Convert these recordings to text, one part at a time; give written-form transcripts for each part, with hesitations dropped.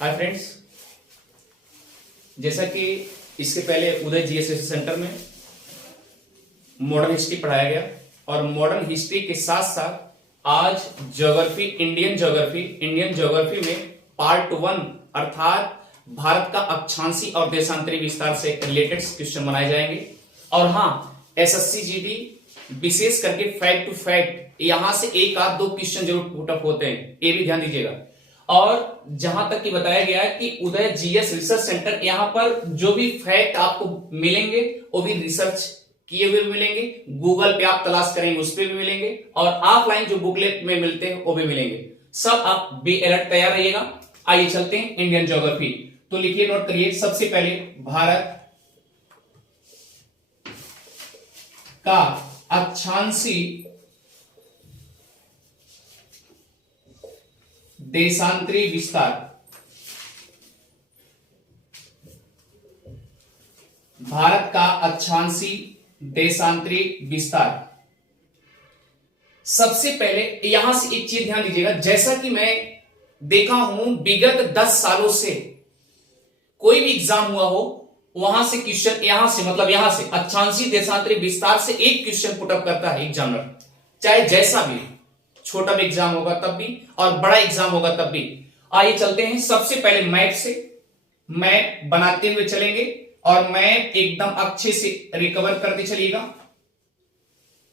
Hi friends, जैसा कि इसके पहले उदय जीएस सेंटर में मॉडर्न हिस्ट्री पढ़ाया गया और मॉडर्न हिस्ट्री के साथ साथ आज ज्योग्राफी, इंडियन ज्योग्राफी में पार्ट 1 अर्थात भारत का अक्षांशी और देशांतरी विस्तार से रिलेटेड क्वेश्चन बनाए जाएंगे। और हाँ, एसएससी जीडी विशेष करके फैक्ट टू फैक्ट यहां से एक आध दो क्वेश्चन जरूर पुटअप होते हैं, ये भी ध्यान दीजिएगा। और जहां तक कि बताया गया है कि उदय जीएस रिसर्च सेंटर, यहां पर जो भी फैक्ट आपको मिलेंगे वो भी रिसर्च किए हुए भी मिलेंगे, गूगल पे आप तलाश करेंगे उस पर भी मिलेंगे, और ऑफलाइन जो बुकलेट में मिलते हैं वो भी मिलेंगे। सब आप बी अलर्ट तैयार रहिएगा। आइए चलते हैं इंडियन ज्योग्राफी। तो लिखिए, नोट करिए। सबसे पहले भारत का अक्षांशी देशांतरी विस्तार। भारत का अक्षांशी देशांतरी विस्तार। सबसे पहले यहां से एक चीज ध्यान दीजिएगा, जैसा कि मैं देखा हूं विगत 10 सालों से कोई भी एग्जाम हुआ हो वहां से क्वेश्चन यहां से, मतलब यहां से अक्षांशी देशांतरी विस्तार से एक क्वेश्चन पुटअप करता है एग्जामिनर, चाहे जैसा भी, छोटा भी एग्जाम होगा तब भी और बड़ा एग्जाम होगा तब भी। आइए चलते हैं। सबसे पहले मैप से, मैप बनाते हुए चलेंगे और मैप एकदम अच्छे से रिकवर करते चलिएगा।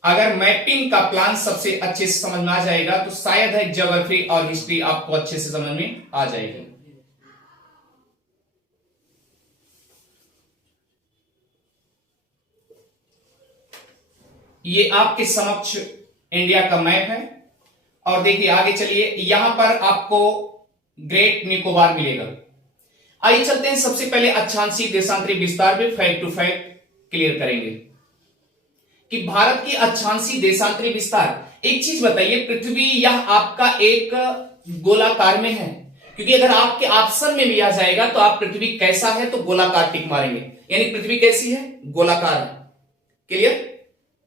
अगर मैपिंग का प्लान सबसे अच्छे से समझ में आ जाएगा तो शायद है ज्योग्राफी और हिस्ट्री आपको अच्छे से समझ में आ जाएगी। ये आपके समक्ष इंडिया का मैप है और देखिए आगे चलिए, यहां पर आपको ग्रेट निकोबार मिलेगा। आइए चलते हैं। सबसे पहले अक्षांशी देशांतरी विस्तार में फैक्ट टू फैक्ट क्लियर करेंगे कि भारत की अक्षांशी देशांतरी विस्तार। एक चीज बताइए, पृथ्वी यह आपका एक गोलाकार में है, क्योंकि अगर आपके ऑप्शन में भी आ जाएगा तो आप पृथ्वी कैसा है तो गोलाकार टिक मारेंगे, यानी पृथ्वी कैसी है, गोलाकार है। क्लियर?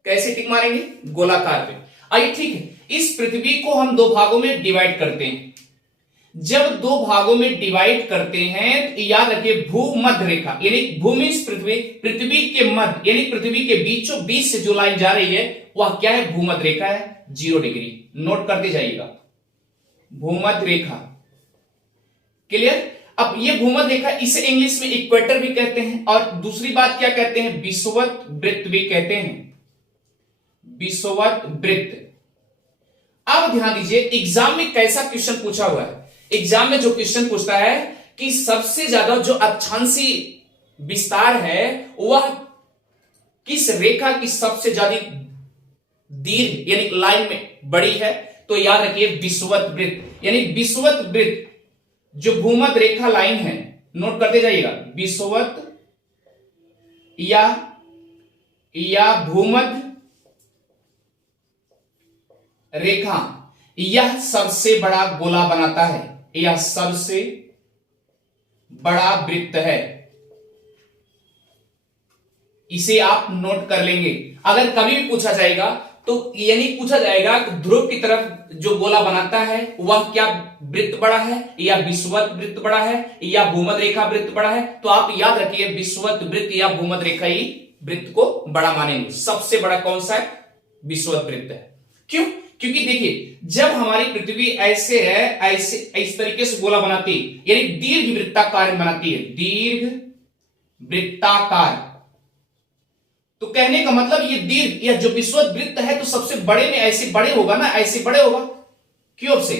कैसे टिक मारेंगे, गोलाकार पे। आइए ठीक है, इस पृथ्वी को हम दो भागों में डिवाइड करते हैं। जब दो भागों में डिवाइड करते हैं तो याद रखिए भूमध्य रेखा, यानी भूमि पृथ्वी के मध्य, यानी पृथ्वी के बीचों बीच से जो लाइन जा रही है वह क्या है, भूमध्य रेखा है, 0 डिग्री। नोट करते जाइएगा, भूमध्य रेखा। क्लियर? अब ये भूमध्य रेखा, इसे इंग्लिश में इक्वेटर भी कहते हैं और दूसरी बात क्या कहते हैं, विषुवत वृत्त भी कहते हैं, विषुवत वृत्त। अब ध्यान दीजिए एग्जाम में कैसा क्वेश्चन पूछा हुआ है। एग्जाम में जो क्वेश्चन पूछता है कि सबसे ज्यादा जो अक्षांशी विस्तार है वह किस रेखा की सबसे ज्यादा दीर्घ यानी लाइन में बड़ी है, तो याद रखिए विषुवत वृत्त, यानी विषुवत वृत्त जो भूमध्य रेखा लाइन है, नोट करते जाइएगा, विषुवत या भूमध्य रेखा, यह सबसे बड़ा गोला बनाता है, यह सबसे बड़ा वृत्त है। इसे आप नोट कर लेंगे। अगर कभी भी पूछा जाएगा तो यानी पूछा जाएगा कि ध्रुव की तरफ जो गोला बनाता है वह क्या वृत्त बड़ा है, या विषुवत वृत्त बड़ा है, या भूमध्य रेखा वृत्त बड़ा है, तो आप याद रखिए विषुवत वृत्त या भूमध्य रेखा ही वृत्त को बड़ा मानेंगे। सबसे बड़ा कौन सा है, विषुवत वृत्त है। क्यों? क्योंकि देखिए जब हमारी पृथ्वी ऐसे है, ऐसे इस तरीके से गोला बनाती है, यानी दीर्घ वृत्ताकार बनाती है, दीर्घ वृत्ताकार, तो कहने का मतलब ये दीर्घ या जो विषुवत वृत्त है तो सबसे बड़े में ऐसे बड़े होगा ना, ऐसे बड़े होगा, क्यों से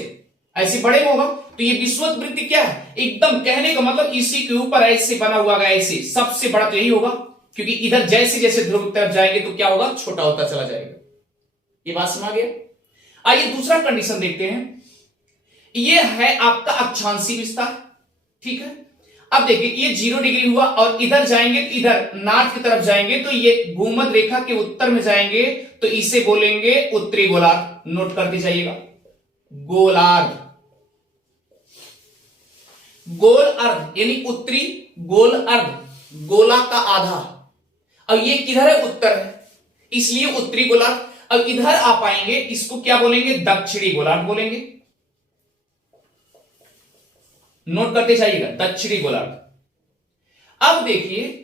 ऐसे बड़े होगा, तो ये विषुवत वृत्त क्या है, एकदम कहने का मतलब इसी के ऊपर ऐसे बना हुआ है, ऐसे सबसे बड़ा तो यही होगा, क्योंकि इधर जैसे जैसे ध्रुव की तरफ जाएंगे तो क्या होगा, छोटा होता चला जाएगा। ये बात समझ गया? आइए दूसरा कंडीशन देखते हैं। यह है आपका अक्षांशी विस्तार, ठीक है। अब देखिए ये 0 डिग्री हुआ और इधर जाएंगे तो इधर नॉर्थ की तरफ जाएंगे तो ये भूमध्य रेखा के उत्तर में जाएंगे तो इसे बोलेंगे उत्तरी गोलार्ध। नोट करते जाइएगा, गोलार्ध, गोल अर्ध यानी उत्तरी गोल अर्ध, गोला का आधा। अब ये किधर है, उत्तर है, इसलिए उत्तरी गोलार्ध। अब इधर आप आएंगे, इसको क्या बोलेंगे, दक्षिणी गोलार्ध बोलेंगे। नोट करते जाइएगा, दक्षिणी गोलार्ध। अब देखिए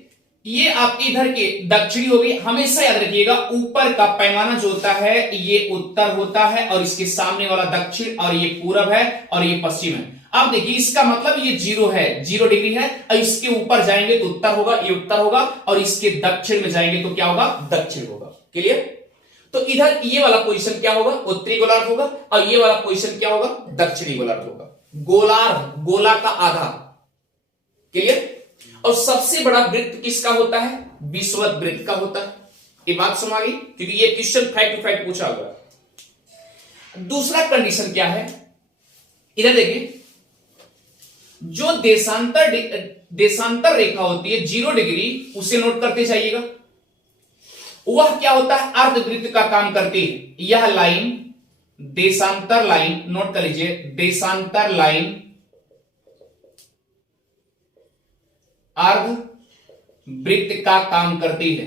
ये आपके इधर के दक्षिणी हो गई। हमेशा याद रखिएगा ऊपर का पैमाना जो होता है ये उत्तर होता है और इसके सामने वाला दक्षिण, और ये पूरब है और ये पश्चिम है। अब देखिए इसका मतलब ये 0 है, 0 डिग्री है, और इसके ऊपर जाएंगे तो उत्तर होगा, ये उत्तर होगा, और इसके दक्षिण में जाएंगे तो क्या होगा, दक्षिण होगा। क्लियर? तो इधर ये वाला पोजीशन क्या होगा, उत्तरी गोलार्ध होगा, और ये वाला पोजीशन क्या होगा, दक्षिणी गोलार्ध होगा। गोलार्ध, गोला का आधा। क्लियर? और सबसे बड़ा वृत्त किसका होता है, विषुवत वृत्त का होता है। ये बात समझ आ गई, क्योंकि ये क्वेश्चन फैक्ट टू फैक्ट पूछा हुआ। दूसरा कंडीशन क्या है, इधर देखिए जो देशांतर रेखा होती है 0 डिग्री, उसे नोट करते जाइएगा। वह क्या होता है, अर्धवृत्त का काम करती है। यह लाइन देशांतर लाइन, नोट कर लीजिए, देशांतर लाइन अर्धवृत्त का काम करती है।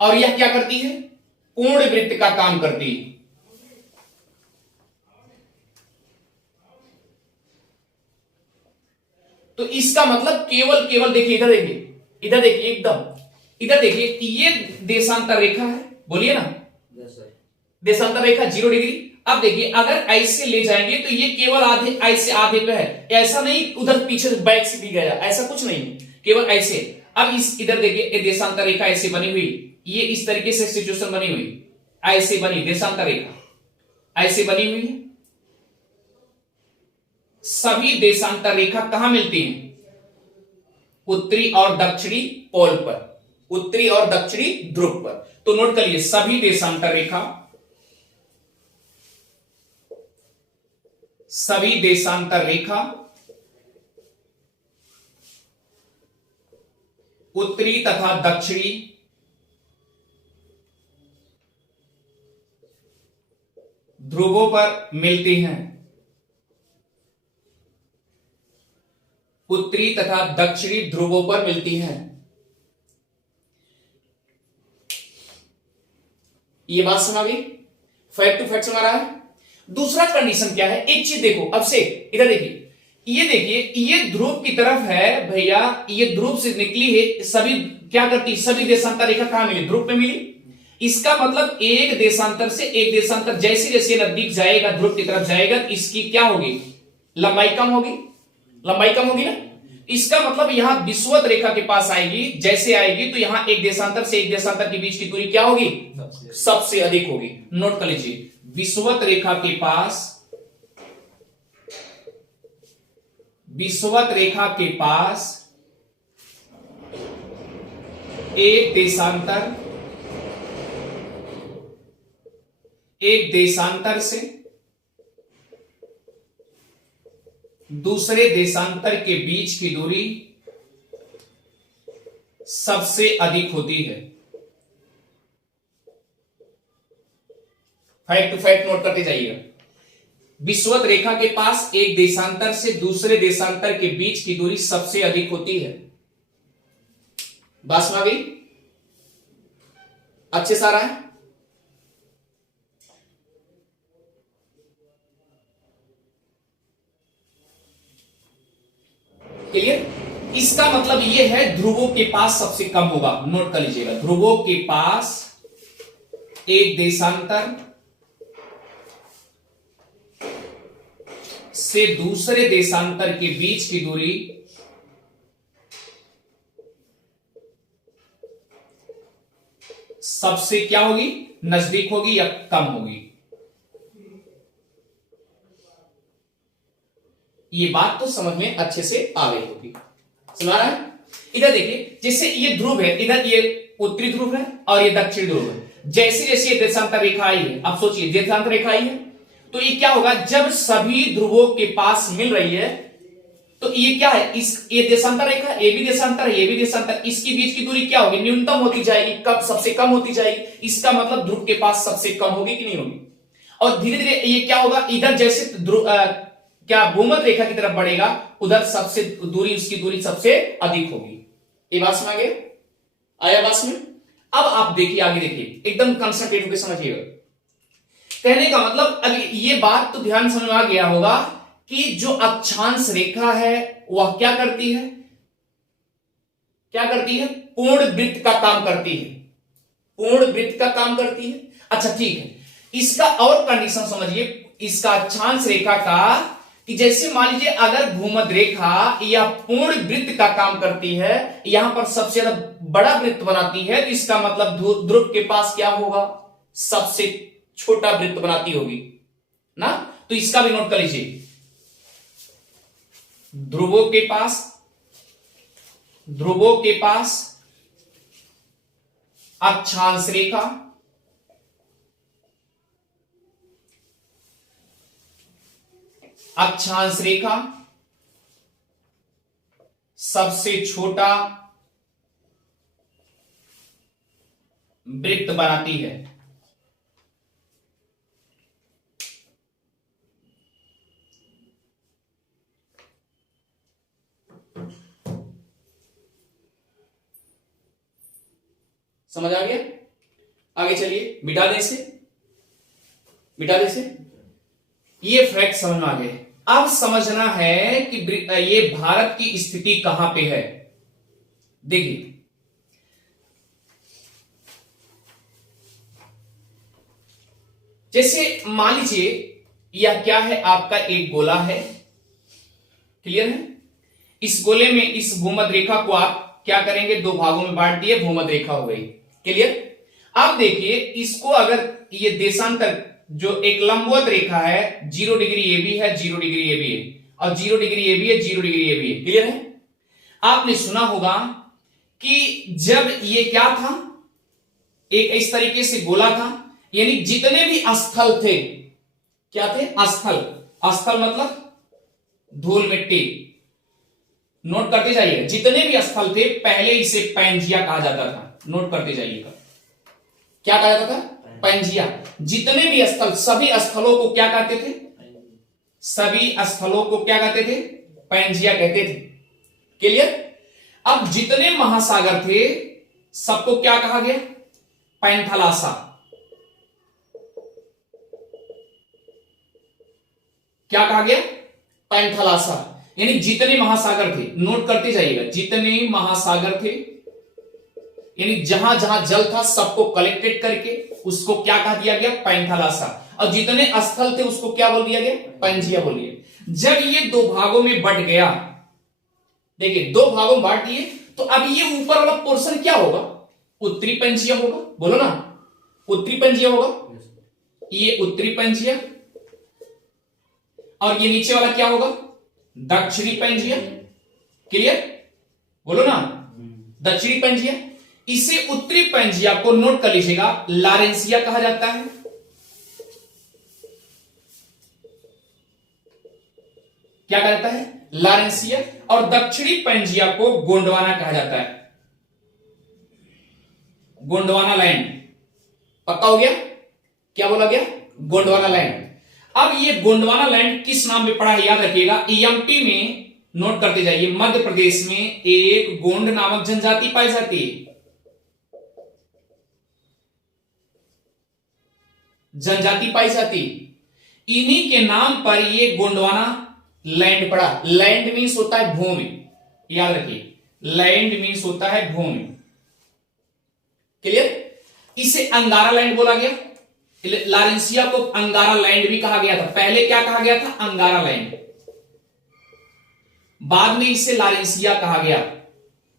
और यह क्या करती है, पूर्ण वृत्त का काम करती है। तो इसका मतलब केवल देखिए, इधर देखिए, इधर देखिए, एकदम इधर देखिए, ये देशांतर रेखा है, बोलिए ना, देशांतर रेखा 0 डिग्री। अब देखिए अगर ऐसे ले जाएंगे तो ये केवल आधे, ऐसे आधे पे है, ऐसा नहीं उधर पीछे बैक से भी गया, ऐसा कुछ नहीं, केवल ऐसे। अब इस इधर देखिए देशांतर रेखा ऐसे बनी हुई, ये इस तरीके से सिचुएशन बनी हुई, ऐसे बनी देशांतर रेखा, ऐसे बनी हुई है। सभी देशांतर रेखा कहां मिलती हैं, उत्तरी और दक्षिणी पोल पर, उत्तरी और दक्षिणी ध्रुव पर। तो नोट करिए, सभी देशांतर रेखा, सभी देशांतर रेखा उत्तरी तथा दक्षिणी ध्रुवों पर मिलती हैं, उत्तरी तथा दक्षिणी ध्रुवों पर मिलती हैं। ये बात समझ गई, फैक्ट टू फैक्ट समझ रहा है। दूसरा कंडीशन क्या है, एक चीज देखो, अब से इधर देखिए, ये देखिए ये ध्रुव की तरफ है भैया, ये ध्रुव से निकली है, सभी क्या करती, सभी देशांतर रेखा कहां मिली, ध्रुव पे मिली। इसका मतलब एक देशांतर से एक देशांतर जैसे जैसे नजदीक जाएगा, ध्रुव की तरफ जाएगा, इसकी क्या होगी, लंबाई कम होगी, लंबाई कम होगी ना। इसका मतलब यहां विषुवत रेखा के पास आएगी, जैसे आएगी तो यहां एक देशांतर से एक देशांतर के बीच की दूरी क्या होगी, सबसे अधिक होगी। नोट कर लीजिए, विषुवत रेखा के पास, विषुवत रेखा के पास एक देशांतर से दूसरे देशांतर के बीच की दूरी सबसे अधिक होती है। फैक्ट टू फैक्ट नोट करते जाइएगा। विषुवत रेखा के पास एक देशांतर से दूसरे देशांतर के बीच की दूरी सबसे अधिक होती है। बात समझ गई, अच्छे से आ रहा है। क्लियर? इसका मतलब यह है ध्रुवों के पास सबसे कम होगा। नोट कर लीजिएगा, ध्रुवों के पास एक देशांतर से दूसरे देशांतर के बीच की दूरी सबसे क्या होगी, नजदीक होगी या कम होगी। ये बात तो समझ में अच्छे से आ गई होगी, समझ रहा है। इधर देखिए, जैसे ये ध्रुव है, इधर ये उत्तरी ध्रुव है और ये दक्षिणी ध्रुव है। जैसे जैसे ये देशांतर रेखा आई है, अब सोचिए देशांतर रेखा आई है तो ये क्या होगा, जब सभी ध्रुवों के पास मिल रही है तो ये क्या है, इस ये देशांतर रेखा, ये भी देशांतर है, ये भी देशांतर, इसके बीच की दूरी क्या होगी, न्यूनतम होती जाएगी, कब सबसे कम होती जाएगी। इसका मतलब ध्रुव के पास सबसे कम होगी कि नहीं होगी। और धीरे धीरे ये क्या होगा, इधर जैसे ध्रुव क्या भूमध्य रेखा की तरफ बढ़ेगा, उधर सबसे दूरी, उसकी दूरी सबसे अधिक होगी। ये बात समझ गए, आया बात में। अब आप देखिए, आगे देखिए, एकदम कंसंट्रेट होकर समझिएगा। कहने का मतलब अब ये बात तो ध्यान समझ में आ गया होगा कि जो अक्षांश रेखा है वह क्या करती है, क्या करती है, पूर्ण वृत्त का काम करती है, पूर्ण वृत्त का काम करती है। अच्छा ठीक है, इसका और कंडीशन समझिए, इसका अक्षांश रेखा का कि जैसे मान लीजिए अगर भूमध्य रेखा या पूर्ण वृत्त का काम करती है, यहां पर सबसे ज्यादा बड़ा वृत्त बनाती है, तो इसका मतलब ध्रुव के पास क्या होगा, सबसे छोटा वृत्त बनाती होगी ना। तो इसका भी नोट कर लीजिए, ध्रुवों के पास अक्षांश रेखा सबसे छोटा वृत्त बनाती है। समझ आ गया? आगे चलिए, मिटा दे इसे, ये फैक्ट समझ में आ गए। अब समझना है कि ये भारत की स्थिति कहां पे है। देखिए जैसे मान लीजिए यह क्या है, आपका एक गोला है, क्लियर है। इस गोले में इस भूमध्य रेखा को आप क्या करेंगे, दो भागों में बांट दिए, भूमध्य रेखा हो गई, क्लियर। अब देखिए इसको अगर ये देशांतर जो एक लंबवत रेखा है, 0 डिग्री ए बी है, 0 डिग्री ए बी है, और 0 डिग्री ए बी है, 0 डिग्री ए बी है, क्लियर है। आपने सुना होगा कि जब ये क्या था, एक इस तरीके से गोला था, यानी जितने भी स्थल थे, क्या थे, स्थल मतलब धूल मिट्टी, नोट करते जाइए, जितने भी स्थल थे पहले इसे पैंजिया कहा जाता था, नोट करते जाइएगा, क्या कहा जाता था, पैंजिया। जितने भी स्थल, सभी स्थलों को क्या कहते थे, पैंजिया कहते थे, क्लियर। अब जितने महासागर थे सबको क्या कहा गया, पैंथालासा, क्या कहा गया, पैंथालासा, यानी जितने महासागर थे, नोट करते जाइएगा, जितने महासागर थे, यानी जहां जहां जल था सबको कलेक्टेड करके उसको क्या कहा दिया गया, पैंथालासा, और जितने स्थल थे उसको क्या बोल दिया गया, पैंजिया बोल दिया। जब ये दो भागों में बट गया, देखिए दो भागों में बांट दिए, तो अब ये ऊपर वाला पोर्शन क्या होगा, उत्तरी पैंजिया होगा, बोलो ना, उत्तरी पैंजिया होगा, ये उत्तरी पैंजिया, और ये नीचे वाला क्या होगा, दक्षिणी पैंजिया, क्लियर, बोलो ना, दक्षिणी पैंजिया। इसे उत्तरी पैंजिया को नोट कर लीजिएगा, लारेंसिया कहा जाता है, क्या कहा जाता है, लारेंसिया, और दक्षिणी पैंजिया को गोंडवाना कहा जाता है, गोंडवाना लैंड, पक्का हो गया, क्या बोला गया, गोंडवाना लैंड। अब ये गोंडवाना लैंड किस नाम पे पड़ा है, याद रखिएगा, ईएमटी में नोट करते जाइए, मध्य प्रदेश में एक गोंड नामक जनजाति पाई जाती है, इन्हीं के नाम पर ये गोंडवाना लैंड पड़ा। लैंड मीन्स होता है भूमि, याद रखिए, लैंड मीन्स होता है भूमि, क्लियर। इसे अंगारा लैंड बोला गया, लारेंसिया को अंगारा लैंड भी कहा गया था, पहले क्या कहा गया था, अंगारा लैंड, बाद में इसे लारेंसिया कहा गया,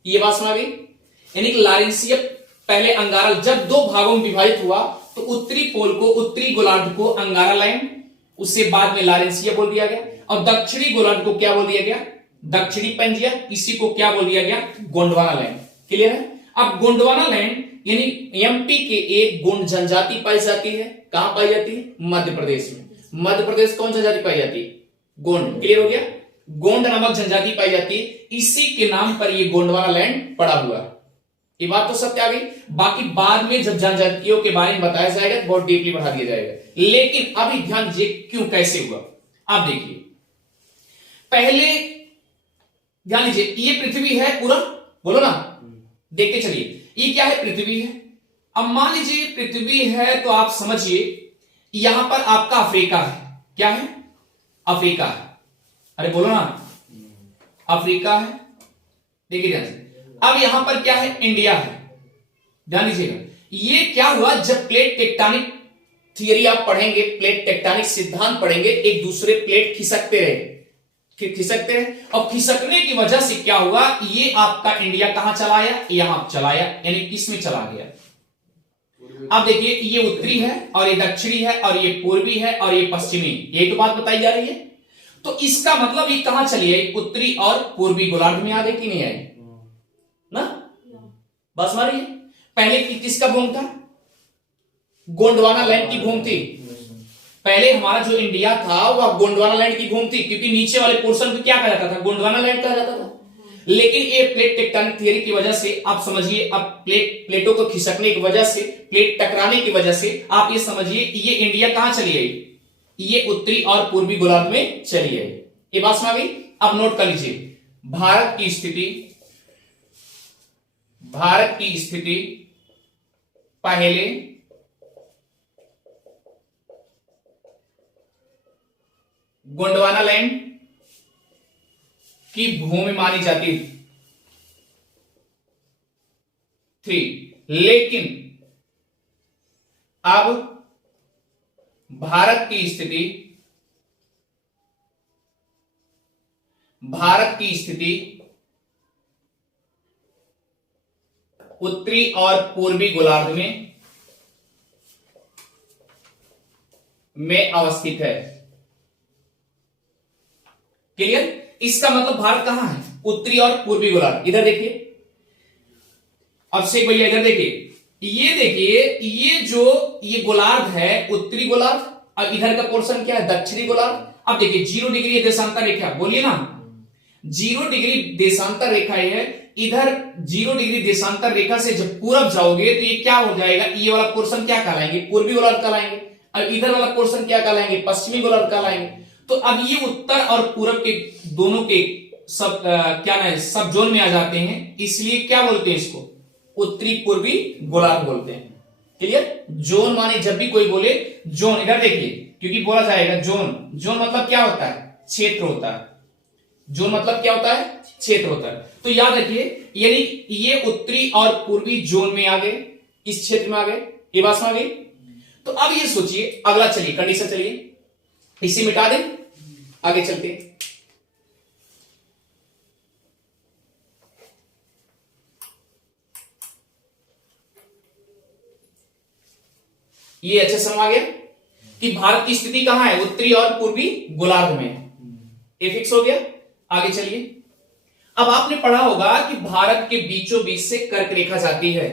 ये बात सुना गई, यानी कि लारेंसिया पहले अंगारा, जब दो भागों में विभाजित हुआ तो उत्तरी पोल को, उत्तरी गोलार्ध को अंगारा लैंड, उससे बाद में लारेंसिया बोल दिया गया, और दक्षिणी गोलार्ध को क्या बोल दिया गया, दक्षिणी पैंजिया, इसी को क्या बोल दिया गया, गोंडवाना लैंड, क्लियर है। अब गोंडवाना लैंड यानी एमपी के एक गोंड जनजाति पाई जाती है, कहां पाई जाती है, मध्य प्रदेश में। मध्य प्रदेश कौन जनजाति पाई जाती है, गोंड, क्लियर हो गया, गोंड नामक जनजाति पाई जाती है, इसी के नाम पर ये गोंडवाना लैंड पड़ा हुआ है। ये बात तो सत्य आ गई, बाकी बाद में जब जनजातियों के बारे में बताया जाएगा तो बहुत डीपली बढ़ा दिया जाएगा, लेकिन अभी ध्यान दीजिए क्यों, कैसे हुआ। आप देखिए, पहले ध्यान दीजिए, ये पृथ्वी है पूरा, बोलो ना, देखते चलिए, ये क्या है, पृथ्वी है। अब मान लीजिए पृथ्वी है, तो आप समझिए यहां पर आपका अफ्रीका है। क्या है? अफ्रीका है। अरे बोलो ना, अफ्रीका है। देखिए ध्यान से, अब यहां पर क्या है? इंडिया है। ध्यान दीजिएगा, ये क्या हुआ, जब प्लेट टेक्टोनिक थियरी आप पढ़ेंगे, प्लेट टेक्टोनिक सिद्धांत पढ़ेंगे, एक दूसरे प्लेट खिसकते रहे, खिसकते रहे, और खिसकने की वजह से क्या हुआ, ये आपका इंडिया कहां चलाया? यहां चलाया, यानी किस में चला गया? अब देखिए, ये उत्तरी है और ये दक्षिणी है और ये पूर्वी है और ये पश्चिमी, यही तो बात बताई जा रही है। तो इसका मतलब ये कहां चली है? उत्तरी और पूर्वी गोलार्ध में आ गई कि नहीं आई ना? बस मारिए, पहले किसका भूमि था? गोंडवाना लैंड की भूमि थी। पहले हमारा जो इंडिया था वह गोंडवाना लैंड की भूमि थी, क्योंकि नीचे वाले पोर्शन को क्या कहा जाता था? गोंडवाना लैंड कहा जाता था। लेकिन ये प्लेट टेक्टोनिक थियरी की वजह से आप समझिए, अब प्लेटों को खिसकने की वजह से, प्लेट टकराने की वजह से आप ये समझिए, ये इंडिया कहां चली आई? ये उत्तरी और पूर्वी गोलार्ध में चली आई। ये बात समझ गई? अब नोट कर लीजिए, भारत की स्थिति, भारत की स्थिति पहले गोंडवाना लैंड की भूमि मानी जाती थी, लेकिन अब भारत की स्थिति, भारत की स्थिति उत्तरी और पूर्वी गोलार्ध में अवस्थित है। क्लियर? इसका मतलब भारत कहां है? उत्तरी और पूर्वी गोलार्ध। इधर देखिए, अभिषेक भैया इधर देखिए, ये देखिए, ये जो ये गोलार्ध है उत्तरी गोलार्ध, और इधर का पोर्शन क्या है? दक्षिणी गोलार्ध। अब देखिए 0 डिग्री ये देशांतर रेखा, बोलिए ना, 0 डिग्री देशांतर रेखा है। इधर 0 डिग्री देशांतर रेखा से जब पूरब जाओगे तो ये क्या हो जाएगा? ये वाला पोर्शन क्या कहलाएंगे? पूर्वी गोलार्ध कहलाएंगे, और इधर वाला पोर्शन क्या कहलाएंगे? पश्चिमी गोलार्ध कहलाएंगे। तो अब ये उत्तर और पूरब के दोनों के सब क्या ना है, सब जोन में आ जाते हैं, इसलिए क्या बोलते हैं इसको? उत्तरी पूर्वी गोलार्ध बोलते हैं। क्लियर? जोन माने जब भी कोई बोले जोन, इधर देखिए, क्योंकि बोला जाएगा जोन, जोन मतलब क्या होता है? क्षेत्र होता है। जोन मतलब क्या होता है? क्षेत्र होता है। तो याद रखिए, यानी ये उत्तरी और पूर्वी जोन में आ गए, इस क्षेत्र में आ गए। ये बात समझ गई? तो अब ये सोचिए, अगला चलिए कंडीशन, चलिए इसे मिटा दें, आगे चलते हैं। ये अच्छे समझ आ गया कि भारत की स्थिति कहां है? उत्तरी और पूर्वी गोलार्ध में। ये फिक्स हो गया। आगे चलिए, अब आपने पढ़ा होगा कि भारत के बीचों बीच से कर्क रेखा जाती है।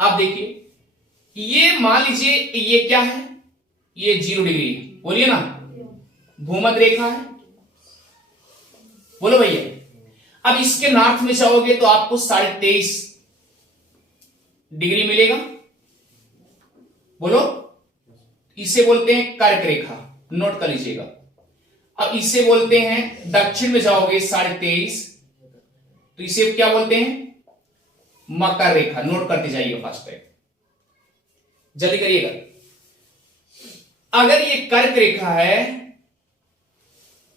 आप देखिए, ये मान लीजिए ये क्या है? ये 0 डिग्री, बोलिए ना, भूमध्य रेखा है, बोलो भैया। अब इसके नॉर्थ में जाओगे तो आपको 23.5 डिग्री मिलेगा, बोलो। इसे बोलते हैं कर्क रेखा, नोट कर लीजिएगा। अब इसे बोलते हैं, दक्षिण में जाओगे 23.5, तो इसे क्या बोलते हैं? मकर रेखा। नोट करते जाइए फास्ट टाइम, जल्दी करिएगा। अगर ये कर्क रेखा है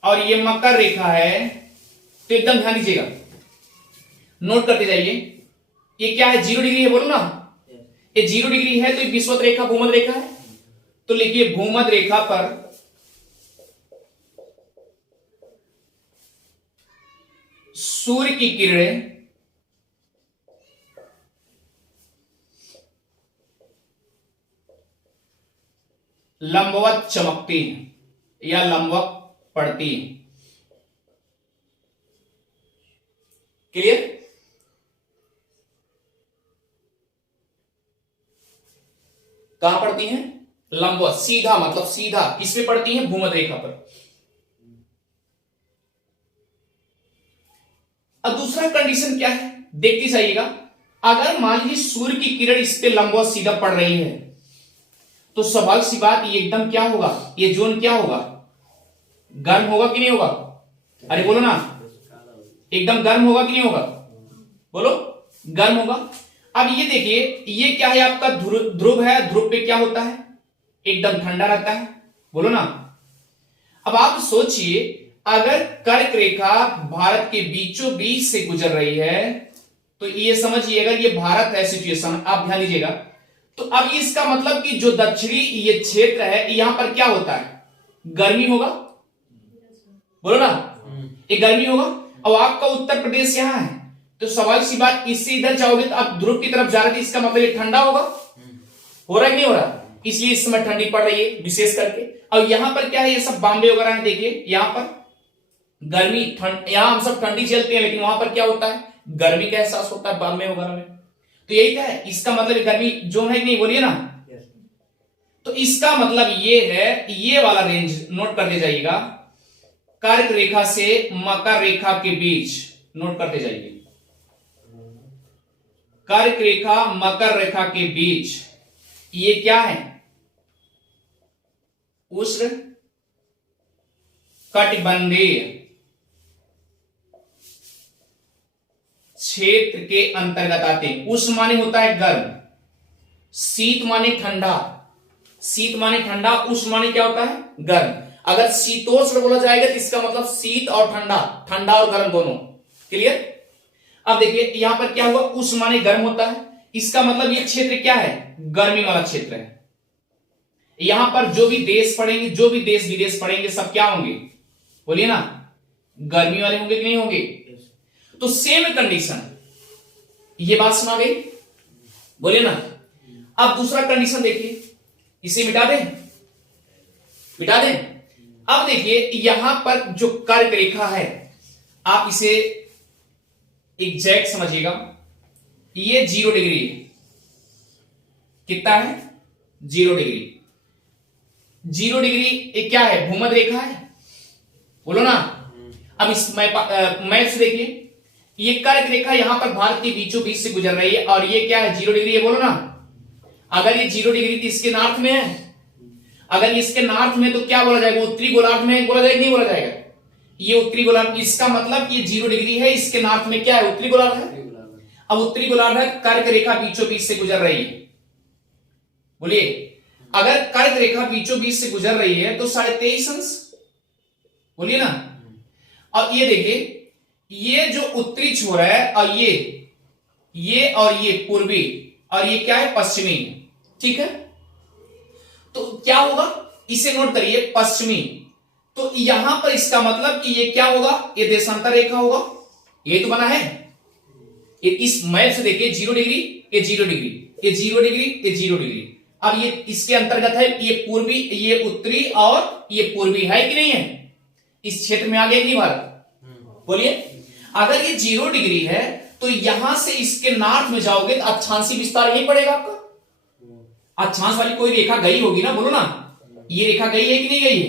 और ये मकर रेखा है, तो एकदम ध्यान दीजिएगा, नोट करते जाइए। ये क्या है? 0 डिग्री है, बोलो ना। ये 0 डिग्री है तो ये विषुवत रेखा, भूमध्य रेखा है। तो लिखिए, भूमध्य रेखा पर सूर्य की किरणें लंबवत चमकती हैं या लंबवत पड़ती हैं। क्लियर? कहां पड़ती हैं? लंबवत, सीधा, मतलब सीधा किसमें पड़ती हैं? भूमध्य रेखा पर। अब दूसरा कंडीशन क्या है, देखते जाइएगा। अगर मान लीजिए सूर्य की किरण इस पे लंबवत सीधा पड़ रही है, तो स्वाभाविक सी बात, ये एकदम क्या होगा? ये जोन क्या होगा? गर्म होगा कि नहीं होगा? अरे बोलो ना, एकदम गर्म होगा कि नहीं होगा? बोलो, गर्म होगा। अब ये देखिए, ये क्या है? आपका ध्रुव है। ध्रुव पे क्या होता है? एकदम ठंडा रहता है, बोलो ना। अब आप सोचिए, अगर कर्क रेखा भारत के बीचों बीच से गुजर रही है, तो ये समझिए, अगर ये भारत है सिचुएशन, आप ध्यान दीजिएगा, तो अब इसका मतलब कि जो दक्षिणी ये क्षेत्र है, यहां पर क्या होता है, गर्मी होगा, बोलो ना, ये गर्मी होगा। अब आपका उत्तर प्रदेश यहां है, तो सवाल सी बात, इससे इधर जाओगे तो आप ध्रुव की तरफ जा रहे थे, इसका मतलब ये ठंडा होगा, हो रहा है कि नहीं हो रहा, इसलिए इस समय ठंडी पड़ रही है विशेष करके। अब यहां पर क्या है, ये सब बॉम्बे वगैरह है, देखिए यहां पर गर्मी ठंड, यहां हम सब ठंडी चलती है, लेकिन वहां पर क्या होता है, गर्मी का एहसास होता है बॉम्बे वगैरह में। तो यही था, इसका मतलब गर्मी जोन है कि नहीं, बोलिए ना। तो इसका मतलब ये है, ये वाला रेंज नोट कर दे जाइएगा, कर्क रेखा से मकर रेखा के बीच, नोट करते जाइए, कर्क रेखा मकर रेखा के बीच ये क्या है, उष्ण कटिबंधीय क्षेत्र के अंतर्गत आते हैं। उष्ण माने होता है गर्म, शीत माने ठंडा, शीत माने ठंडा, उष्ण माने क्या होता है, गर्म। अगर शीतोष्ण बोला जाएगा तो इसका मतलब शीत और ठंडा, ठंडा और गर्म दोनों, क्लियर। अब देखिए यहां पर क्या हुआ, उष्ण माने गर्म होता है, इसका मतलब ये क्षेत्र क्या है, गर्मी वाला क्षेत्र है। यहां पर जो भी देश पड़ेंगे, जो भी देश विदेश पड़ेंगे, सब क्या होंगे, बोलिए ना, गर्मी वाले होंगे कि नहीं होंगे। तो सेम कंडीशन, ये बात सुना गई, बोलिए ना। अब दूसरा कंडीशन देखिए, इसे मिटा दें, मिटा दें। अब देखिए यहां पर जो कर्क रेखा है, आप इसे एग्जैक्ट समझिएगा, ये 0 डिग्री है, कितना है, 0 डिग्री। 0 डिग्री ये क्या है, भूमध्य रेखा है, बोलो ना। अब इस मैप से देखिए, ये कर्क रेखा यहां पर भारत के बीचों बीच से गुजर रही है, और ये क्या है, 0 डिग्री है, बोलो ना। अगर ये 0 डिग्री तो इसके नॉर्थ में है, अगर इसके नॉर्थ में तो क्या बोला जाएगा, उत्तरी गोलार्ध में बोला जाएगा, नहीं बोला जाएगा, ये उत्तरी गोलार्ध, इसका मतलब ये 0 डिग्री है, इसके नॉर्थ में क्या है, उत्तरी गोलार्ध है। अब उत्तरी गोलार्ध है, कर्क रेखा बीचों बीच से गुजर रही है, बोलिए। अगर कर्क रेखा बीचों बीच से गुजर रही है तो 23.5 अंश, बोलिए ना। अब ये देखिए, ये जो उत्तरी छोर है, और ये और ये पूर्वी, और ये क्या है, पश्चिमी, ठीक है। तो क्या होगा, इसे नोट करिए, पश्चिमी। तो यहां पर इसका मतलब कि ये क्या होगा, ये देशांतर रेखा होगा, ये तो बना है, ये इस मैप से देखिए 0 डिग्री, ये 0 डिग्री, ये 0 डिग्री, ये 0 डिग्री। अब ये इसके अंतर्गत है, ये पूर्वी, ये उत्तरी और ये पूर्वी है कि नहीं है, इस क्षेत्र में आ गया कि नहीं भारत, बोलिए। अगर ये 0 डिग्री है तो यहां से इसके नॉर्थ में जाओगे तो अक्षांशी विस्तार यही पड़ेगा आपका, अक्षांश वाली कोई रेखा गई होगी ना, बोलो ना। ये रेखा गई है कि नहीं गई है,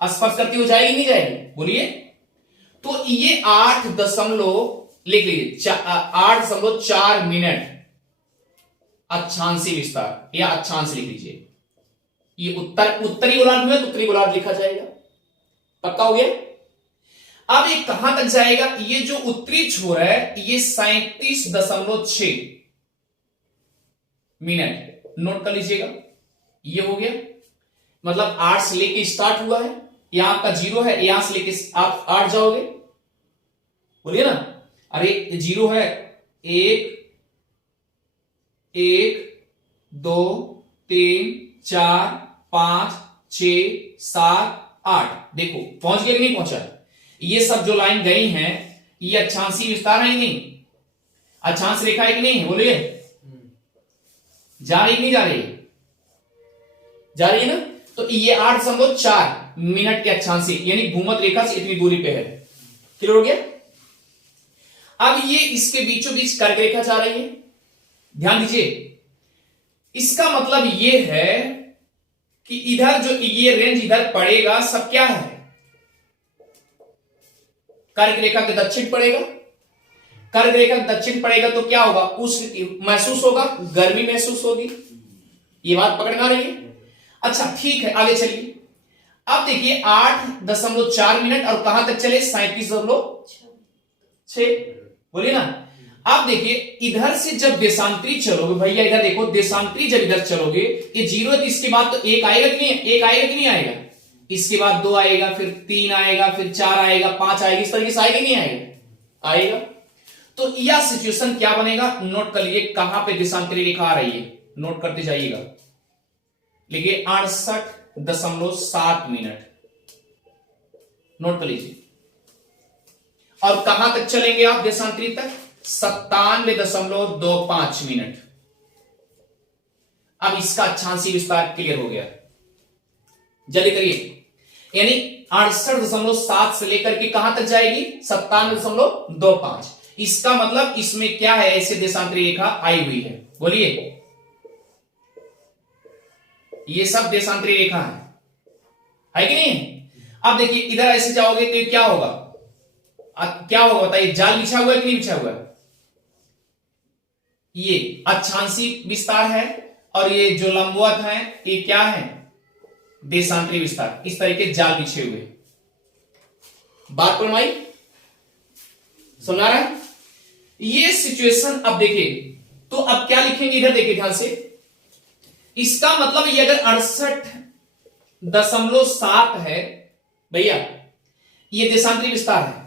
स्पर्श करती हुई जाएगी नहीं जाएगी, बोलिए। तो ये 8 दशमलव लिख लीजिए, 8.4 मिनट अक्षांशी विस्तार, या अक्षांश लिख लीजिए। ये उत्तरी गोलार्ध में, उत्तरी गोलार्ध लिखा जाएगा, पक्का हो गया। अब ये कहां तक जाएगा, ये जो उत्तरी छोर है, ये 37.6 मिनट, नोट कर लीजिएगा, ये हो गया। मतलब 8 से लेके स्टार्ट हुआ है, यहां आपका 0 है, यहां से लेके आप 8 जाओगे, बोलिए ना। अरे 0 है, 1 2 3 4 5 6 7 8, देखो पहुंच गया कि नहीं पहुंचा। ये सब जो लाइन गई हैं, ये अक्षांशी विस्तार है कि नहीं, अक्षांश रेखा है कि नहीं, बोलिए। जा रही कि नहीं जा रही, जा रही है ना। तो ये 8.4 मिनट के अक्षांशी, यानी भूमध्य रेखा से इतनी दूरी पे है, क्लियर हो गया। अब ये इसके बीचों बीच कर्क रेखा जा रही है, ध्यान दीजिए। इसका मतलब ये है कि इधर जो ये रेंज इधर पड़ेगा, सब क्या है, कर्क रेखा के दक्षिण पड़ेगा। कर्क रेखा के दक्षिण पड़ेगा तो क्या होगा, उष्ण महसूस होगा, गर्मी महसूस होगी, ये बात पकड़ में आ रही है। अच्छा ठीक है, आगे चलिए। अब देखिए 8.4 मिनट, और कहां तक चले, 37.6, बोलिए ना। आप देखिए इधर से जब देशांतरी चलोगे भैया, इधर देखो देशांतरी जब इधर चलोगे, ये जीरो है तो इसके बाद तो एक आएगा कि नहीं, एक आएगा कि नहीं आएगा, इसके बाद 2 आएगा, फिर 3 आएगा, फिर 4 आएगा, 5 आएगा, इस तरीके से आएगा नहीं आएगा, आएगा। तो यह सिचुएशन क्या बनेगा, नोट कर लीजिए कहां पे देशांतरी रेखा आ रही है, नोट करते जाइएगा। लिखिए 68.7 मिनट, नोट कर लीजिए। और कहां तक चलेंगे आप देशांतरी तक, 97.25 मिनट। अब इसका अक्षांशीय विस्तार क्लियर हो गया, जल्दी करिए। यानी 68.7 से लेकर के कहां तक जाएगी, 97.25। इसका मतलब इसमें क्या है, ऐसे देशांतरी रेखा आई हुई है, बोलिए। ये सब देशांतरी रेखा है कि नहीं। अब देखिए इधर ऐसे जाओगे तो क्या होगा, क्या होगा बताइए, जाल बिछा हुआ है कि नहीं बिछा हुआ है, ये अक्षांशीय विस्तार है, और ये जो लंबवत है ये क्या है, देशांतरी विस्तार। इस तरह के जाल बिछे हुए, बात पर आई, सुना रहा है ये सिचुएशन। अब देखिए तो अब क्या लिखेंगे, इधर देखिए ध्यान से, इसका मतलब ये अगर 68.7 है भैया, ये देशांतरी विस्तार है,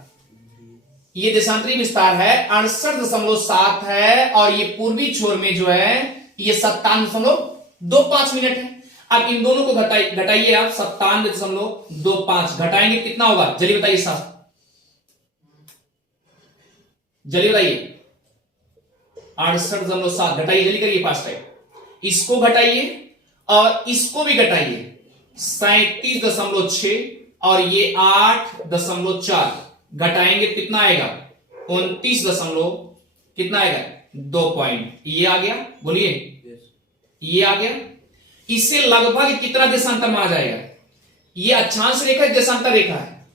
ये देशांतरी विस्तार है, 68.7 है, और ये पूर्वी छोर में जो है ये 97.25 मिनट है। अब इन दोनों को घटाइए आप, 97.25 घटाएंगे कितना होगा, जल्दी बताइए साहब, जल्दी बताइए। 68.7 घटाइए, जल्दी करिए, फास्ट टाइम। इसको घटाइए और इसको भी घटाइए, 37.6 और ये 8.4 घटाएंगे कितना आएगा, 29 कितना आएगा, 2 पॉइंट, ये आ गया, बोलिए ये आ गया। इससे लगभग कितना देशांतर माना जाएगा, ये अक्षांश रेखा देशांतर रेखा है,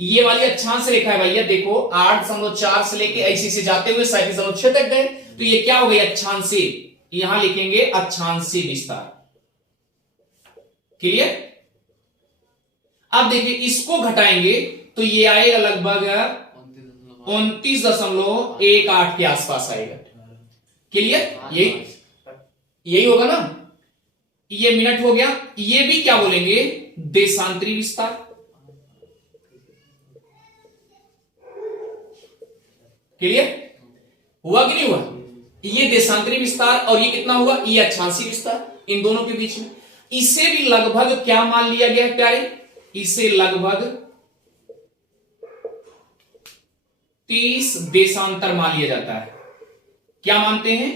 ये वाली अक्षांश रेखा है भैया, देखो 8.4 से लेके ऐसे से जाते हुए 37.6 तक गए, तो ये क्या हो गई, अक्षांशीय, यहां लिखेंगे अक्षांशीय विस्तार, क्लियर। अब देखिए इसको घटाएंगे तो ये आएगा लगभग 29.18 के आसपास आएगा, क्लियर। यही होगा ना, ये मिनट हो गया। ये भी क्या बोलेंगे, देशांतरी विस्तार, क्लियर हुआ कि नहीं हुआ, ये देशांतरी विस्तार, और ये कितना हुआ, ये अक्षांशीय विस्तार, इन दोनों के बीच में। इसे भी लगभग क्या मान लिया गया है प्यारे, इसे लगभग 30 देशांतर मान लिया जाता है, क्या मानते हैं,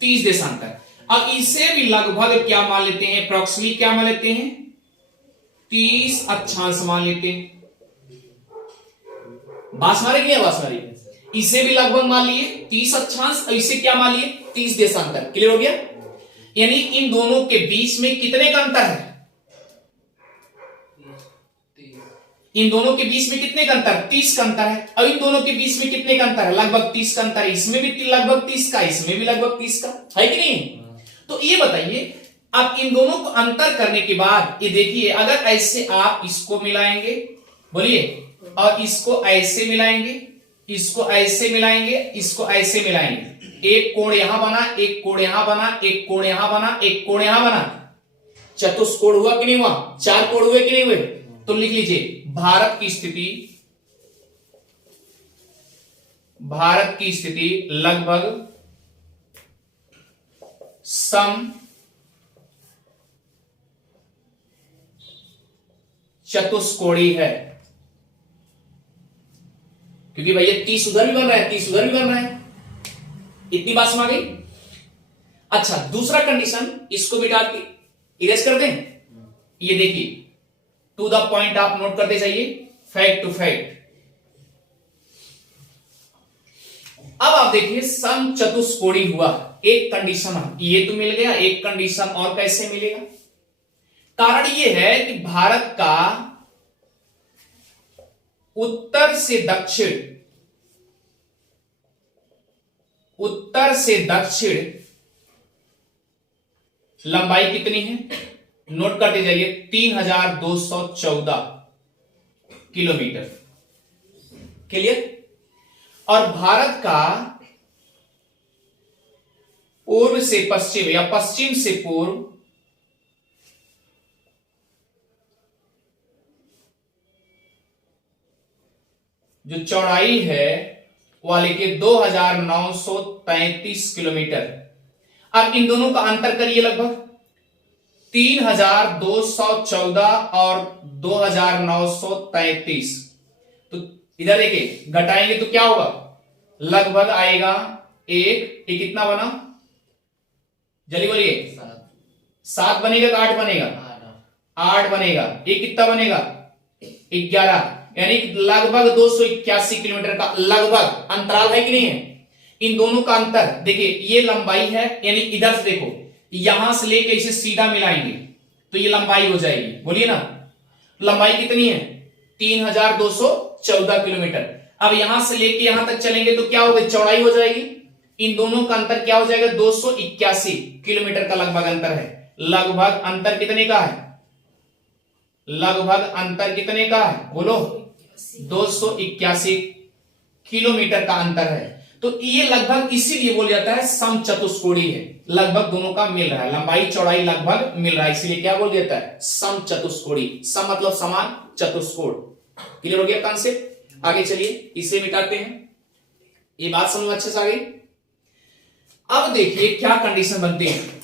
30 देशांतर। अब इसे भी लगभग क्या मान लेते हैं, अप्रॉक्सिमेटली क्या मान लेते हैं, 30 अक्षांश मान लेते हैं। बात मारे कि बात मारी, इसे भी लगभग मान लिए 30 अक्षांश, और इसे क्या मान लिए 30 देशांतर, क्लियर हो गया। यानी इन दोनों के बीच में कितने का अंतर है, इन दोनों के बीच में कितने का अंतर, 30 का अंतर है। और इन दोनों के बीच में कितने का अंतर है, लगभग 30 का अंतर है, इसमें भी लगभग 30 का, इसमें भी लगभग 30 का है कि नहीं। तो ये बताइए, अब इन दोनों को अंतर करने के बाद ये देखिए, अगर ऐसे आप इसको मिलाएंगे, बोलिए, और इसको ऐसे मिलाएंगे, इसको ऐसे मिलाएंगे, इसको ऐसे मिलाएंगे, एक कोण यहां बना, एक कोण यहां बना, एक कोण यहां बना, एक कोण यहां बना, चतुष्कोण हुआ कि नहीं हुआ, 4 कोण हुए कि नहीं हुए। तो लिख लीजिए, भारत की स्थिति लगभग सम चतुष्कोणीय है, क्योंकि भैया 30 उधर भी बन रहा है, 30 उधर भी बन रहा है, इतनी बात समझ गई। अच्छा, दूसरा कंडीशन, इसको भी डाल के इरेज कर दें। ये देखिए, टू द पॉइंट आप नोट करते जाइए, फैक्ट टू फैक्ट। अब आप देखिए सम चतुष्कोणीय हुआ, एक कंडीशन ये तो मिल गया, एक कंडीशन और कैसे मिलेगा। कारण ये है कि भारत का उत्तर से दक्षिण लंबाई कितनी है, नोट करते जाइए, 3214 किलोमीटर, क्लियर। और भारत का पूर्व से पश्चिम या पश्चिम से पूर्व जो चौड़ाई है वह लिखिए 2933 किलोमीटर। अब इन दोनों का अंतर करिए, लगभग 3214 और 2933। तो इधर देखिए घटाएंगे तो क्या होगा, लगभग आएगा एक, ये कितना बना, जल्दी बोलिए, 7 बनेगा तो 8 बनेगा, 8 बनेगा, ये कितना बनेगा 11, यानी लगभग 281 किलोमीटर का लगभग अंतराल है कि नहीं है। इन दोनों का अंतर देखिए, ये लंबाई है, यानी इधर से देखो, यहां से लेके इसे सीधा मिलाएंगे तो ये लंबाई हो जाएगी, बोलिए ना, लंबाई कितनी है 3214 किलोमीटर। अब यहां से लेके यहां तक चलेंगे तो क्या होगा, चौड़ाई हो जाएगी। इन दोनों का अंतर क्या हो जाएगा, 281 किलोमीटर का लगभग अंतर है। लगभग अंतर कितने का है, लगभग अंतर कितने का है, बोलो, 281 किलोमीटर का अंतर है। तो ये लगभग इसीलिए बोल जाता है समचतुष्कोणीय है, लगभग दोनों का मिल रहा है, लंबाई चौड़ाई लगभग मिल रहा है, इसीलिए क्या बोल देता है, समचतुष्कोणीय। सम मतलब समान, चतुष्कोण। क्लियर हो गया कॉन्सेप्ट। आगे चलिए, इसे मिटाते हैं, ये बात समझ में अच्छे से आ गई। अब देखिए क्या कंडीशन बनती है।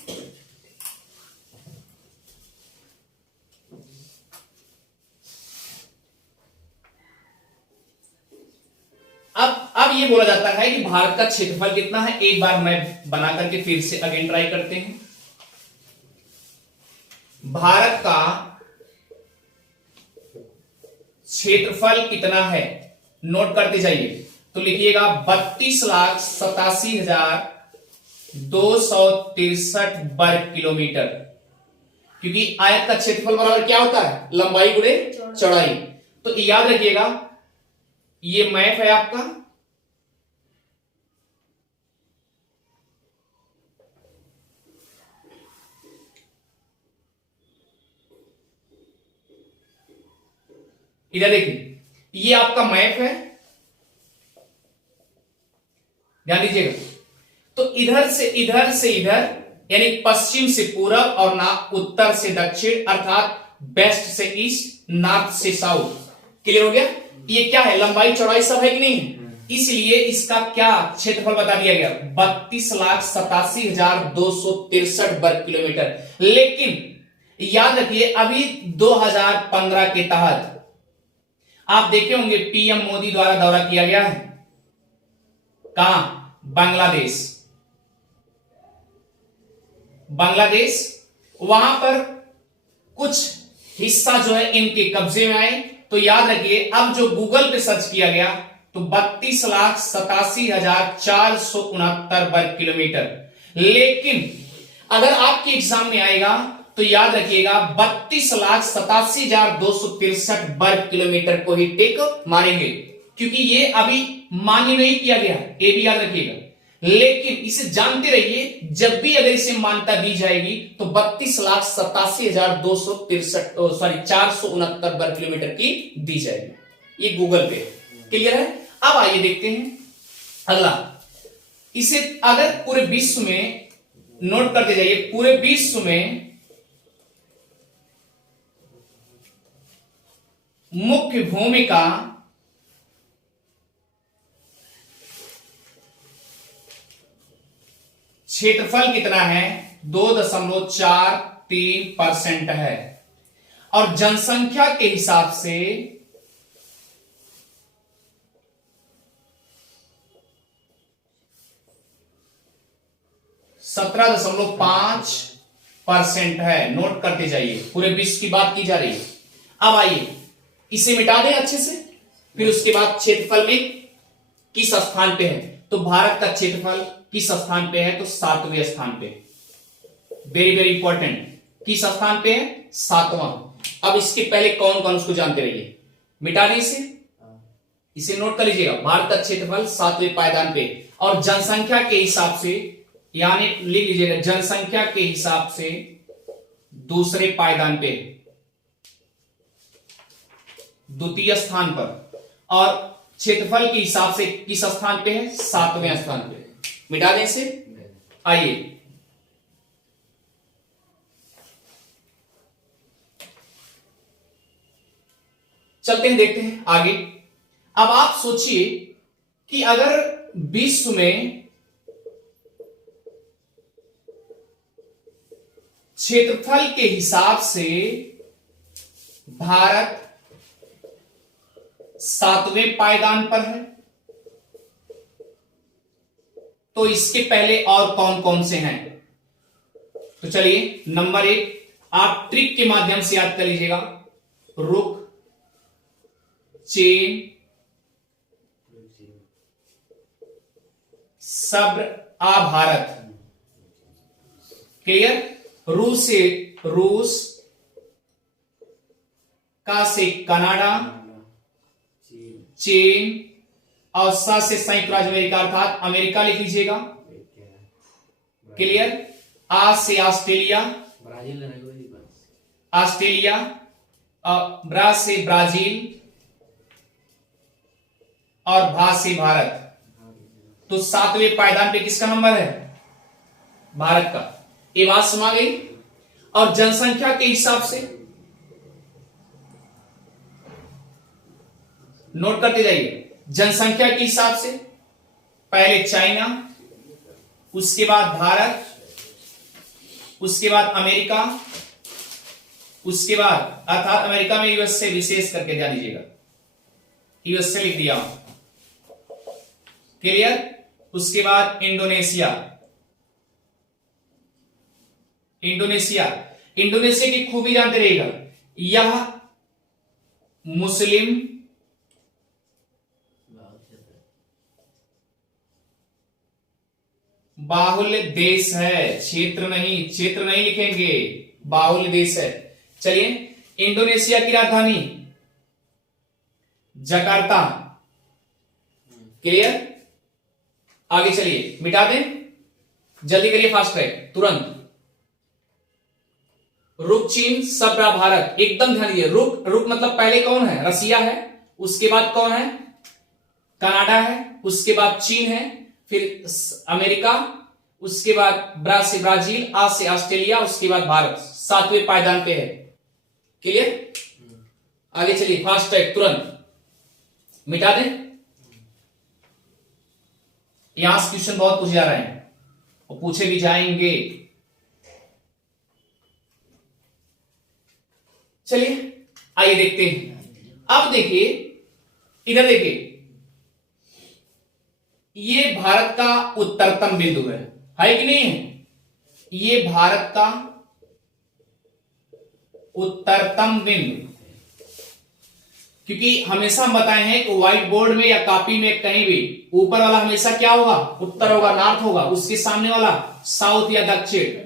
अब ये बोला जाता है कि भारत का क्षेत्रफल कितना है। एक बार मैं बना करके फिर से अगेन ट्राई करते हैं। भारत का क्षेत्रफल कितना है, नोट करते जाइए। तो लिखिएगा 32,87,263 वर्ग किलोमीटर, क्योंकि आयत का क्षेत्रफल बराबर क्या होता है, लंबाई गुणे चौड़ाई। तो याद रखिएगा, ये मैप है आपका, इधर देखिए, ये आपका मैप है, ध्यान दीजिएगा। तो इधर से इधर यानी पश्चिम से पूर्व और ना उत्तर से दक्षिण, अर्थात वेस्ट से ईस्ट, नॉर्थ से साउथ। क्लियर हो गया। ये क्या है, लंबाई चौड़ाई सब है कि नहीं, इसलिए इसका क्या क्षेत्रफल बता दिया गया, 32,87,263 वर्ग किलोमीटर। लेकिन याद रखिए, अभी 2015 के तहत आप देखे होंगे पीएम मोदी द्वारा दौरा किया गया है, कहां, बांग्लादेश। वहां पर कुछ हिस्सा जो है इनके कब्जे में आए। तो याद रखिए, अब जो गूगल पे सर्च किया गया तो 32,87,469 वर्ग किलोमीटर। लेकिन अगर आपके एग्जाम में आएगा तो याद रखिएगा 32,87,263 वर्ग किलोमीटर को ही टिक मारेंगे, क्योंकि ये अभी मान्य नहीं किया गया, ये भी याद रखिएगा। लेकिन इसे जानते रहिए, जब भी अगर इसे मान्यता दी जाएगी तो 32,87,469 वर्ग किलोमीटर की दी जाएगी। ये गूगल पे। क्लियर है। अब आइए देखते हैं अगला। इसे अगर पूरे विश्व में नोट करते जाइए, पूरे विश्व में मुख्य भूमि का क्षेत्रफल कितना है, 2.43% है। और जनसंख्या के हिसाब से 17.5% है। नोट करते जाइए, पूरे विश्व की बात की जा रही है। अब आइए इसे मिटा दें अच्छे से, फिर उसके बाद क्षेत्रफल में किस स्थान पे है। तो भारत का क्षेत्रफल किस स्थान पे है, तो 7वें स्थान पे। वेरी वेरी इंपॉर्टेंट, किस स्थान पे है, 7वां। अब इसके पहले कौन कौन उसको जानते रहिए, मिटा दें इसे नोट कर लीजिएगा। भारत का क्षेत्रफल 7वें पायदान पे, और जनसंख्या के हिसाब से, यानी लिख लीजिएगा, जनसंख्या के हिसाब से दूसरे पायदान पे, द्वितीय स्थान पर। और क्षेत्रफल के हिसाब से किस स्थान पे है, 7वें स्थान पे। मिटा दें इसे। आइए चलते हैं, देखते हैं आगे। अब आप सोचिए कि अगर विश्व में क्षेत्रफल के हिसाब से भारत 7वें पायदान पर है, तो इसके पहले और कौन कौन से हैं? तो चलिए, नंबर 1 आप ट्रिक के माध्यम से याद कर लीजिएगा। रुक, चीन, सब्र, आ, भारत। क्लियर? रूस से रूस, का से कनाडा, चीन, और सा से संयुक्त राज्य अमेरिका अर्थात अमेरिका लिख लीजिएगा। क्लियर? आ से ऑस्ट्रेलिया, ऑस्ट्रेलिया, ब्रा से ब्राजील, और भा से भारत। तो 7वें पायदान पे किसका नंबर है? भारत का। ये बात समा गई। और जनसंख्या के हिसाब से नोट करते जाइए। जनसंख्या के हिसाब से पहले चाइना, उसके बाद भारत, उसके बाद अमेरिका, उसके बाद अर्थात अमेरिका में यूएसए विशेष करके ध्यान दीजिएगा, यूएसए लिख दिया। क्लियर? उसके बाद इंडोनेशिया, इंडोनेशिया, इंडोनेशिया की खूबी जानते रहिएगा, यह मुस्लिम बाहुल्य देश है। क्षेत्र नहीं, क्षेत्र नहीं लिखेंगे, बाहुल्य देश है। चलिए, इंडोनेशिया की राजधानी जकार्ता। क्लियर? आगे चलिए, मिटा दें, जल्दी करिए, फास्ट ट्रैक, तुरंत। रुक, चीन, सब्र, भारत। एकदम ध्यान दीजिए। रुक, रुक मतलब पहले कौन है? रसिया है, उसके बाद कौन है? कनाडा है, उसके बाद चीन है, फिर अमेरिका, उसके बाद ब्रा से ब्राजील, आ से ऑस्ट्रेलिया, उसके बाद भारत। 7वें पायदान पे है। क्लियर? आगे चलिए, फास्ट ट्रैक, तुरंत मिटा दें। यहां से क्वेश्चन बहुत पूछे जा रहे हैं और पूछे भी जाएंगे। चलिए, आइए देखते हैं। अब देखिए, इधर देखिए, ये भारत का उत्तरतम बिंदु है कि नहीं है? ये भारत का उत्तरतम बिंदु, क्योंकि हमेशा हम बताए हैं कि व्हाइट बोर्ड में या कॉपी में कहीं भी ऊपर वाला हमेशा क्या होगा? उत्तर होगा, नॉर्थ होगा, उसके सामने वाला साउथ या दक्षिण,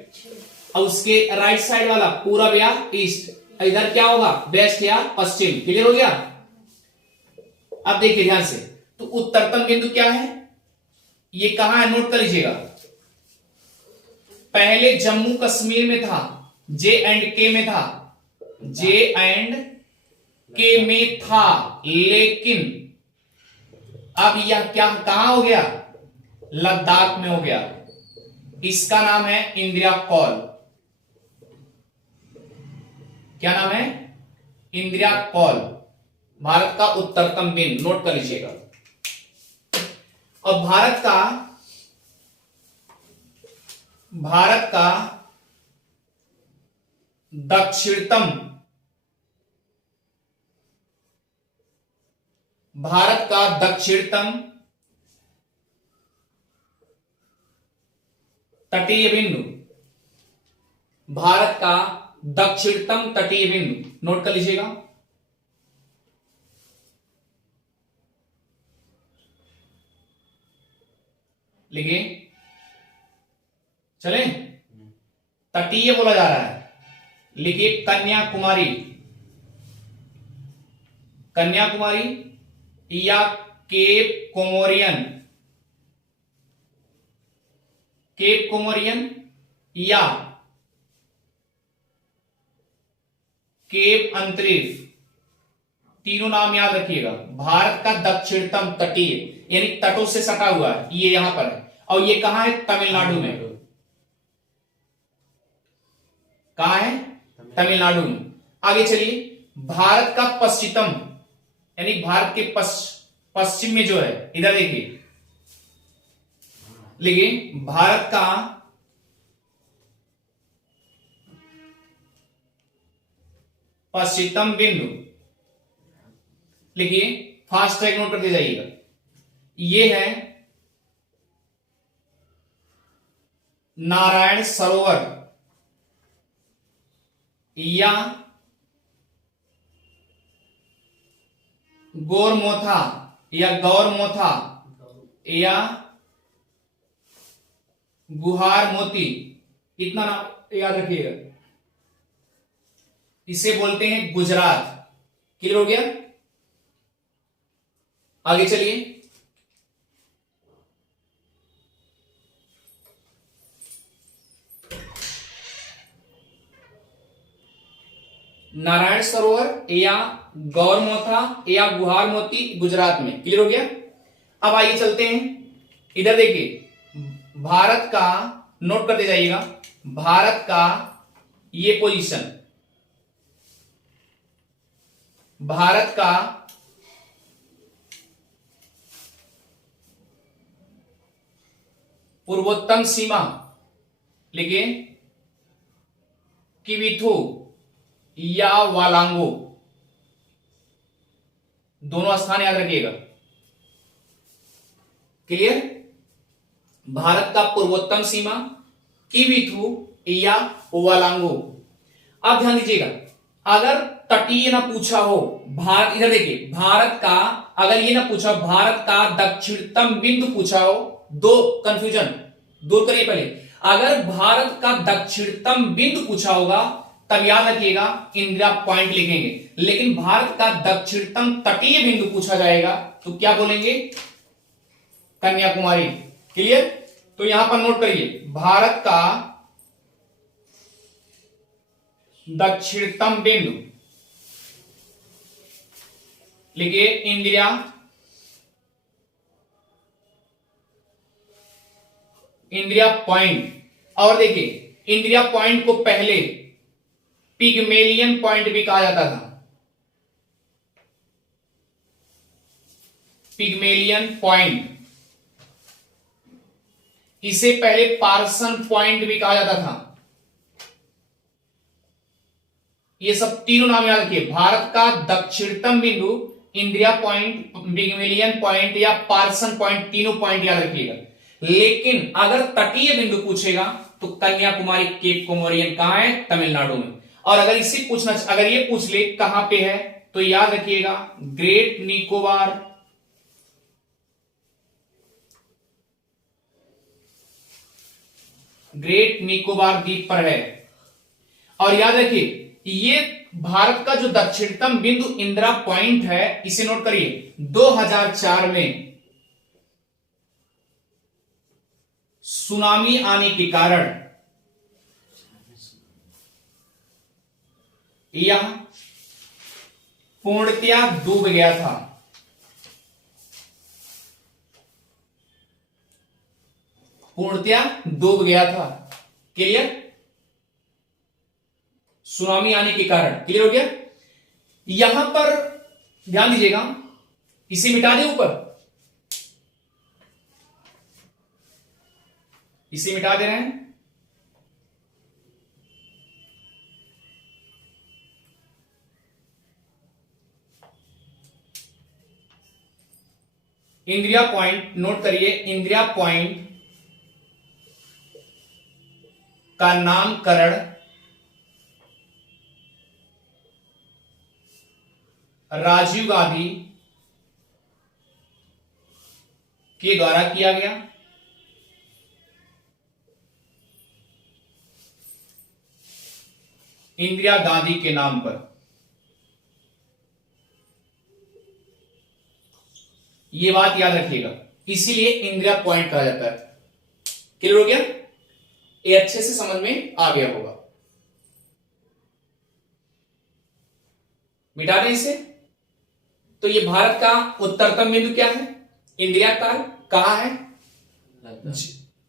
और उसके राइट साइड वाला पूरब या ईस्ट, इधर क्या होगा? वेस्ट या पश्चिम। क्लियर हो गया? अब देखिए ध्यान से, तो उत्तरतम बिंदु क्या है? ये कहां है? नोट कर लीजिएगा। पहले जम्मू कश्मीर में था, जे एंड के में था, जे एंड के में था, लेकिन अब यह क्या कहां हो गया? लद्दाख में हो गया। इसका नाम है इंदिरा कॉल। क्या नाम है? इंदिरा कॉल। भारत का उत्तरतम बिंदु, नोट कर लीजिएगा। और भारत का दक्षिणतम, भारत का दक्षिणतम तटीय बिंदु, भारत का दक्षिणतम तटीय बिंदु, नोट कर लीजिएगा। लिखिए, चले, तटीय बोला जा रहा है। लिखिए, कन्याकुमारी, कन्याकुमारी या केप कोमोरियन, केप कोमोरियन या केप अंतरिक्ष, तीनों नाम याद रखिएगा। भारत का दक्षिणतम तटीय यानी तटों से सटा हुआ है, ये यहां पर है। और ये कहां है? तमिलनाडु में। कहां है? तमिलनाडु में। आगे चलिए, भारत का पश्चिमतम यानी भारत के पश्चिम में जो है, इधर देखिए, लिखिए भारत का पश्चिमतम बिंदु, लिखिए फास्ट ट्रैक नोट करते जाइएगा, ये है नारायण सरोवर या गौरमोथा या गौरमोथा या गुहार मोती, इतना नाम याद रखिएगा। इसे बोलते हैं गुजरात। क्लियर हो गया? आगे चलिए। नारायण सरोवर या गौरमोथा या गुहार मोती गुजरात में। क्लियर हो गया? अब आइए चलते हैं, इधर देखिए, भारत का नोट करते जाइएगा, भारत का ये पोजीशन, भारत का पूर्वोत्तम सीमा, लिखिए किविथु या वालांगो, दोनों स्थान याद रखिएगा। क्लियर? भारत का पूर्वोत्तम सीमा किविथु या वालांगो। अब ध्यान दीजिएगा, अगर तटीय ना पूछा हो, भारत, इधर देखिए, भारत का अगर ये ना पूछा, भारत का दक्षिणतम बिंदु पूछा हो, दो कंफ्यूजन दूर करिए पहले। अगर भारत का दक्षिणतम बिंदु पूछा होगा तब याद रखिएगा इंदिरा पॉइंट लिखेंगे, लेकिन भारत का दक्षिणतम तटीय बिंदु पूछा जाएगा तो क्या बोलेंगे? कन्याकुमारी। क्लियर? तो यहां पर नोट करिए, भारत का दक्षिणतम बिंदु, लिखिए इंदिरा पॉइंट। और देखिए, इंदिरा पॉइंट को पहले पिगमेलियन पॉइंट भी कहा जाता था, पिगमेलियन पॉइंट। इसे पहले पार्सन पॉइंट भी कहा जाता था। ये सब तीनों नाम याद रखिए, भारत का दक्षिणतम बिंदु, इंदिरा पॉइंट, पिगमेलियन पॉइंट या पार्सन पॉइंट, तीनों पॉइंट याद रखिएगा। लेकिन अगर तटीय बिंदु पूछेगा तो कन्याकुमारी, केप कोमोरियन कहां है? तमिलनाडु में। और अगर इसे पूछना, अगर ये पूछ ले कहां पे है, तो याद रखिएगा ग्रेट निकोबार, ग्रेट निकोबार द्वीप पर है। और याद रखिए, ये भारत का जो दक्षिणतम बिंदु इंदिरा पॉइंट है, इसे नोट करिए, 2004 में सुनामी आने के कारण यह पूर्णतया डूब गया था। पूर्णतया डूब गया था। क्लियर? सुनामी आने के कारण। क्लियर हो गया? यहां पर ध्यान दीजिएगा, इसे मिटा दें, ऊपर इसे मिटा दे रहे हैं। इंदिरा पॉइंट नोट करिए, इंदिरा पॉइंट का नामकरण राजीव गांधी के द्वारा किया गया। इंदिरा गांधी के नाम पर। यह बात याद रखिएगा, इसीलिए इंदिरा पॉइंट कहा जाता है। क्लियर हो गया? ये अच्छे से समझ में आ गया होगा। मिटा दें इसे। तो ये भारत का उत्तरतम बिंदु क्या है? इंदिरा काल। कहां है?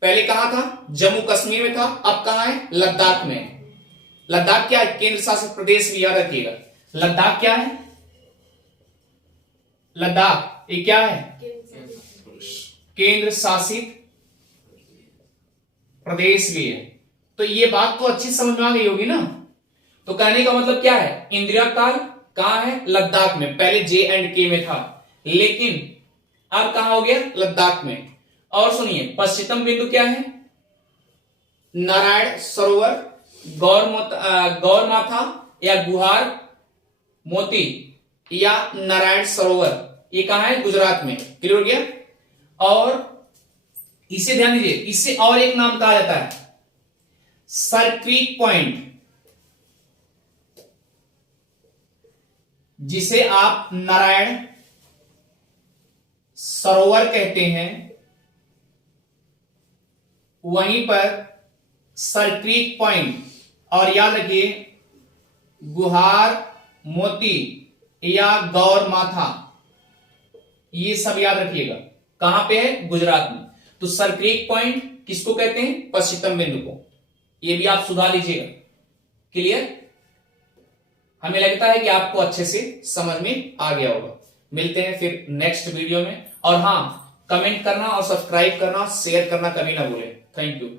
पहले कहां था? जम्मू कश्मीर में था। अब कहां है? लद्दाख में। लद्दाख क्या है? केंद्र शासित प्रदेश भी याद रखिएगा। लद्दाख क्या है? लद्दाख ये क्या है? केंद्र शासित प्रदेश भी है। तो ये बात तो अच्छी समझ में आ गई होगी ना। तो कहने का मतलब क्या है, इंदिरा काल कहां है? लद्दाख में। पहले J&K में था, लेकिन अब कहां हो गया? लद्दाख में। और सुनिए, पश्चिमतम बिंदु क्या है? नारायण सरोवर, गौरमाथा या गुहार मोती या नारायण सरोवर, ये कहां है? गुजरात में। क्लियर हो गया? और इसे ध्यान दीजिए, इसे और एक नाम कहा जाता है सर क्रीक पॉइंट, जिसे आप नारायण सरोवर कहते हैं। वहीं पर सर क्रीक पॉइंट और याद रखिए गुहार मोती या गौर माथा, ये सब याद रखिएगा। कहां पे है? गुजरात में। तो सर क्रीक पॉइंट किसको कहते हैं? पश्चिमतम बिंदु को। ये भी आप सुधार लीजिएगा। क्लियर? हमें लगता है कि आपको अच्छे से समझ में आ गया होगा। मिलते हैं फिर नेक्स्ट वीडियो में। और हां, कमेंट करना और सब्सक्राइब करना, शेयर करना कभी ना भूलें। Thank you.